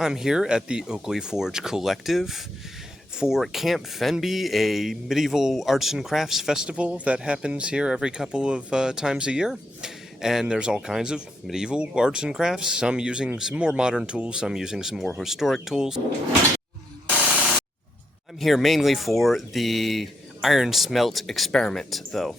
I'm here at the Oakley Forge Collective for Camp Fenby, a medieval arts and crafts festival that happens here every couple of times a year. And there's all kinds of medieval arts and crafts, some using some more modern tools, some using some more historic tools. I'm here mainly for the iron smelt experiment, though.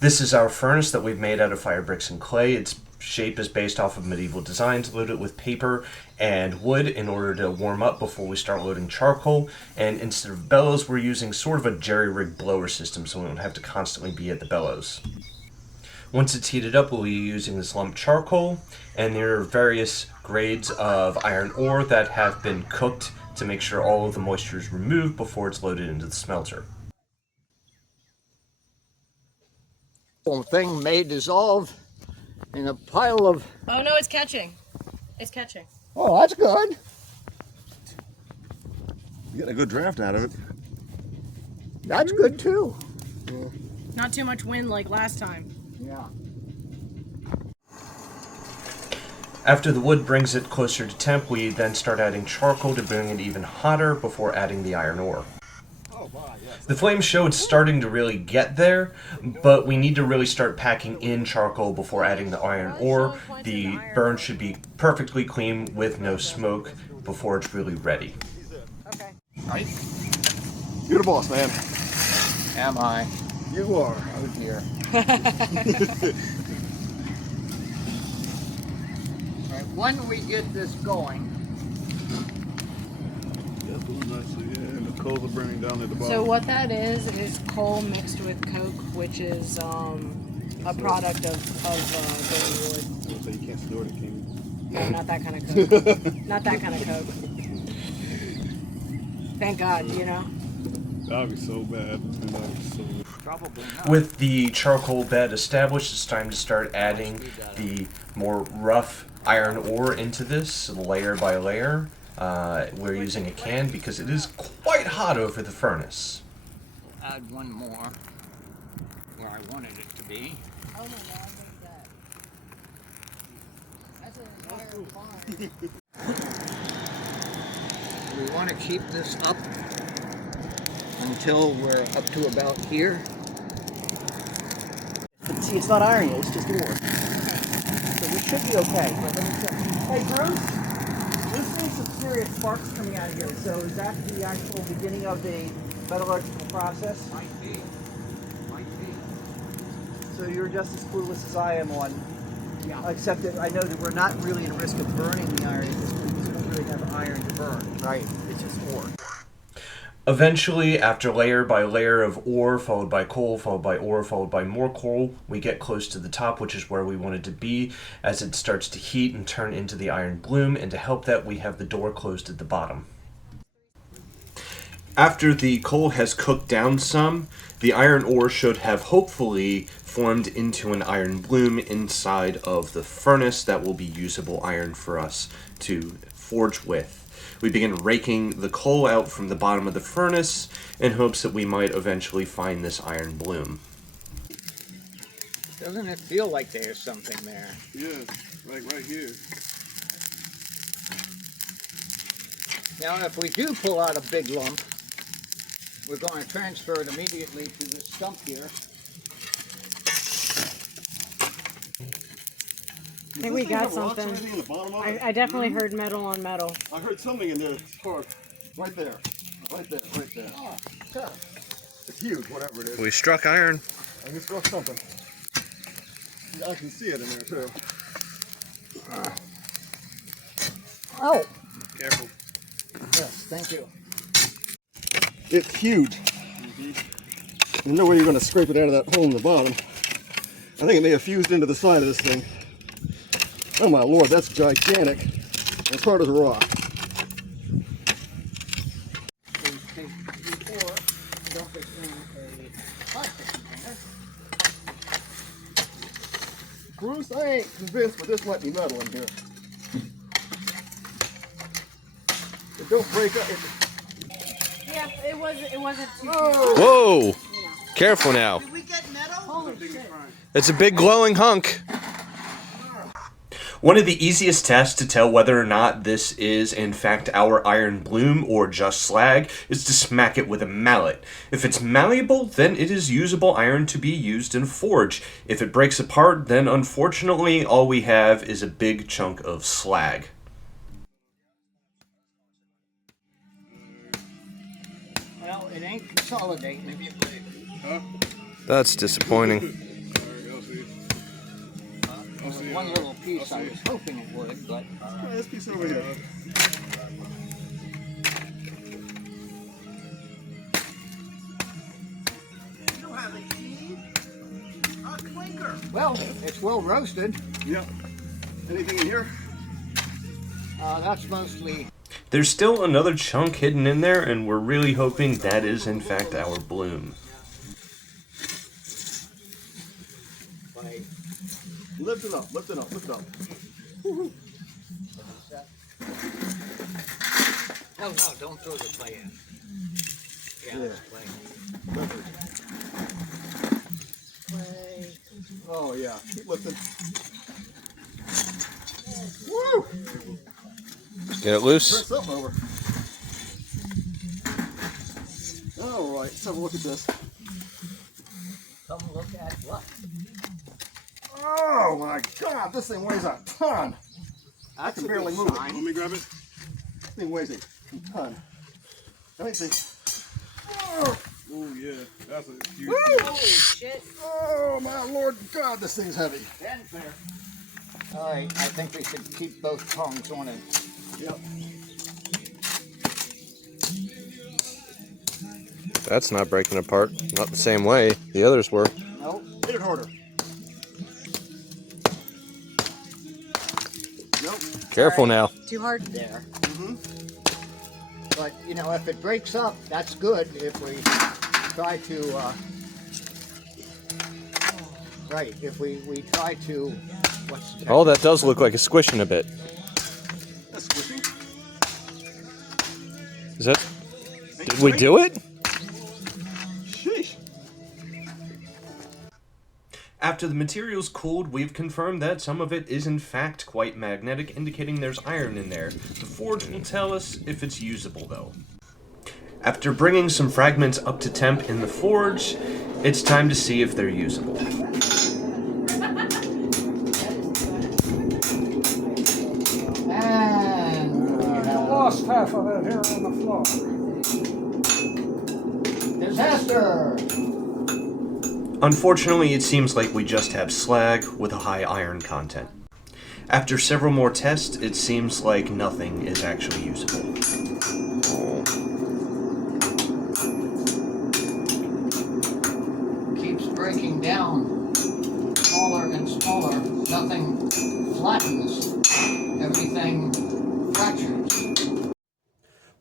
This is our furnace that we've made out of fire bricks and clay. Its shape is based off of medieval designs, loaded with paper and wood in order to warm up before we start loading charcoal. And instead of bellows, we're using sort of a jerry-rigged blower system so we don't have to constantly be at the bellows. Once it's heated up, we'll be using this lump charcoal, and there are various grades of iron ore that have been cooked to make sure all of the moisture is removed before it's loaded into the smelter. Whole thing may dissolve in a pile of... Oh no, it's catching. It's catching. Oh, that's good. You get a good draft out of it. That's good too. Yeah. Not too much wind like last time. Yeah. After the wood brings it closer to temp, we then start adding charcoal to bring it even hotter before adding the iron ore. The flames show it's starting to really get there, but we need to really start packing in charcoal before adding the iron ore. The burn should be perfectly clean with no smoke before it's really ready. Okay. Right? You're the boss, man. Am I? You are. Oh dear. And when we get this going, And the coals are burning down at the bottom. So what that is coal mixed with coke, which is a product of burning wood. So you can't store it, can you? No, not that kind of coke. Not that kind of coke. Thank God, you know. That would be so bad. probably not. With the charcoal bed established, it's time to start adding the more rough iron ore into this, layer by layer. We're using a can because it is quite hot over the furnace. Add one more where I wanted it to be. Oh my God, look at that. That's an entire farm. We want to keep this up until we're up to about here. But see, it's not iron yet, it's just ore. So we should be okay. But let me check. Hey, Bruce, we're seeing some serious sparks coming out of here. So is that the actual beginning of the metallurgical process? Might be. Might be. So you're just as clueless as I am on, Yeah. except that I know that we're not really at risk of burning the iron at this point because we don't really have iron to burn. Right. It's just ore. Eventually, after layer by layer of ore, followed by coal, followed by ore, followed by more coal, we get close to the top, which is where we want it to be, as it starts to heat and turn into the iron bloom, and to help that, we have the door closed at the bottom. After the coal has cooked down some, the iron ore should have hopefully formed into an iron bloom inside of the furnace that will be usable iron for us to forge with. We begin raking the coal out from the bottom of the furnace in hopes that we might eventually find this iron bloom. Doesn't it feel like there's something there? Yeah, like right here. Now, if we do pull out a big lump, we're going to transfer it immediately to this stump here. I think we got something. I definitely heard metal on metal. I heard something in there. It's hard. Right there. Right there. Right there. Oh, sure. It's huge, whatever it is. We struck iron. I just struck something. I can see it in there too. Oh, Careful. yes, thank you. It's huge. There's no way you're going to scrape it out of that hole in the bottom. I think it may have fused into the side of this thing. Oh my lord, that's gigantic. As hard as a rock. Please take before, dump it in a plastic container. Bruce, I ain't convinced, but this might be metal in here. It don't break up. Yeah, it wasn't too Whoa! Careful now. Did we get metal? Holy shit. It's a big glowing hunk. One of the easiest tests to tell whether or not this is in fact our iron bloom or just slag is to smack it with a mallet. If it's malleable, then it is usable iron to be used in a forge. If it breaks apart, then unfortunately all we have is a big chunk of slag. Well, it ain't consolidating if you That's disappointing. one little piece. I was hoping it would, but This piece over here. well, it's well roasted. Yep. Anything in here? That's mostly. There's still another chunk hidden in there, and we're really hoping that is in fact our bloom. Lift it up, lift it up, lift it up. No, don't throw the clay in. Yeah, that's clay. Oh yeah, keep lifting. Woo! Get it loose. Turn something over. All right, let's have a look at this. Come look at what? Oh my God, this thing weighs a ton. I can barely move it. sign. Let me grab it. This thing weighs a ton. Let me see. Oh, yeah, that's a huge. Holy shit. oh my Lord God, this thing's heavy. Stand there. All right, I think we should keep both tongs on it. Yep. That's not breaking apart. Not the same way the others were. Nope. Hit it harder. Nope. Careful now. Too hard? There. But, you know, if it breaks up, that's good. If we try to, right, if we try to, what's the Oh, that does look like it's squishing a bit. That's squishy. Is that... Did we do it? Sheesh. After the material's cooled, we've confirmed that some of it is in fact quite magnetic, indicating there's iron in there. The forge will tell us if it's usable though. After bringing some fragments up to temp in the forge, it's time to see if they're usable. And lost half of it here on the floor. Disaster! Unfortunately, it seems like we just have slag with a high iron content. After several more tests, it seems like nothing is actually usable. Keeps breaking down smaller and smaller. Nothing flattens. Everything fractures.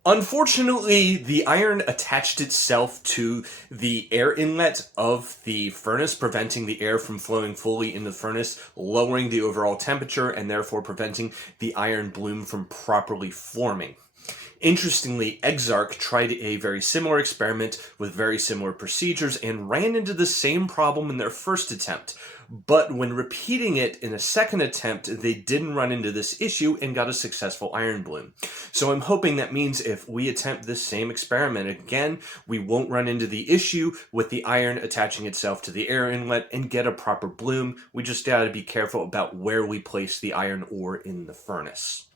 Unfortunately, the iron attached itself to the air inlet of the furnace, preventing the air from flowing fully in the furnace, lowering the overall temperature, and therefore preventing the iron bloom from properly forming. Interestingly, Exarch tried a very similar experiment with very similar procedures and ran into the same problem in their first attempt. But when repeating it in a second attempt, they didn't run into this issue and got a successful iron bloom. So I'm hoping that means if we attempt this same experiment again, we won't run into the issue with the iron attaching itself to the air inlet and get a proper bloom. We just gotta be careful about where we place the iron ore in the furnace.